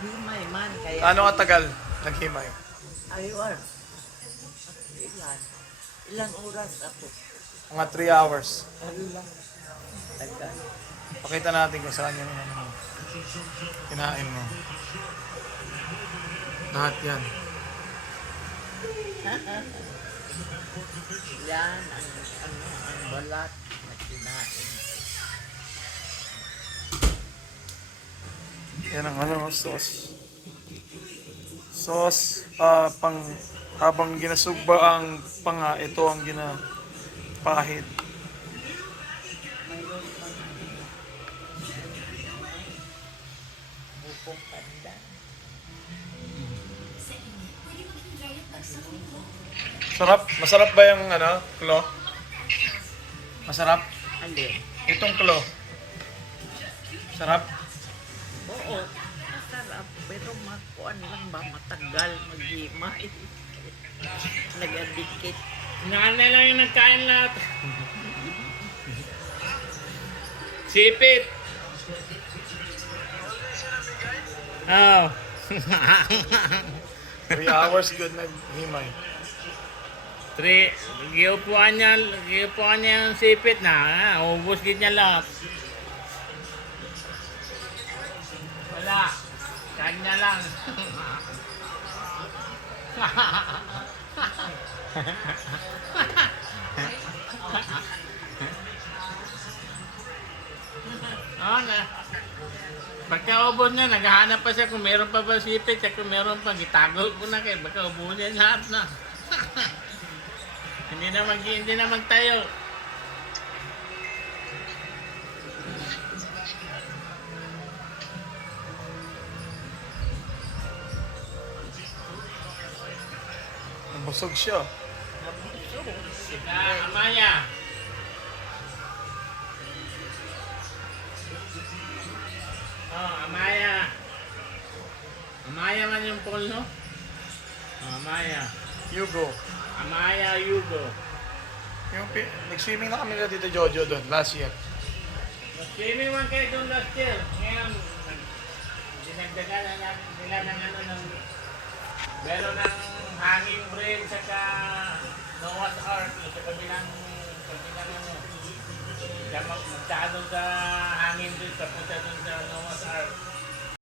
naghimay man. Kaya, Ano katagal naghimay? aywan. Ilang oras ako. Mga 3 hours. Ala. Tagal. Pakita natin kung saan yung ano mo. Kinain mo. Lahat yan. Yan ang balat na kinain. Yan ang ano, sauce. Sauce, pang habang ginasugba ang panga, ito ang ginapahid. Mayroon pang bukong panda. Sarap, masarap ba yung ano, klo? Masarap? Alin? Itong klo. Sarap? Oo. Masarap. Pero makuan lang ba matagal maghimay. Nagadikit. Nanay lang yung nagkain lahat. Sipit. Oh. 3 hours good naghimay. Giupuan niya yung sipit na. Ubus gid niya lahat. Wala. Kain niya lang. Na. Pagkaubos niya, naghahanap pa siya kung meron pa ba sipit at kung meron pa, gitago ko na kayo. Baka ubusin lahat na. Hindi na magtayo. Busog siya. Sika, Amaya. Oh, Amaya. Amaya man yung poll, no? Oh, Amaya. Hugo. Amaya Yugo. Nag-swimming na kami na dito Jojo doon last year. Swimming man kayo doon last year. Ngayon, dinagdagan na natin nila ng ano ng meron ng hanging bread saka Noah's Ark sa kabilang ano. Magkano sa hanging bread sa punta doon sa Noah's Ark.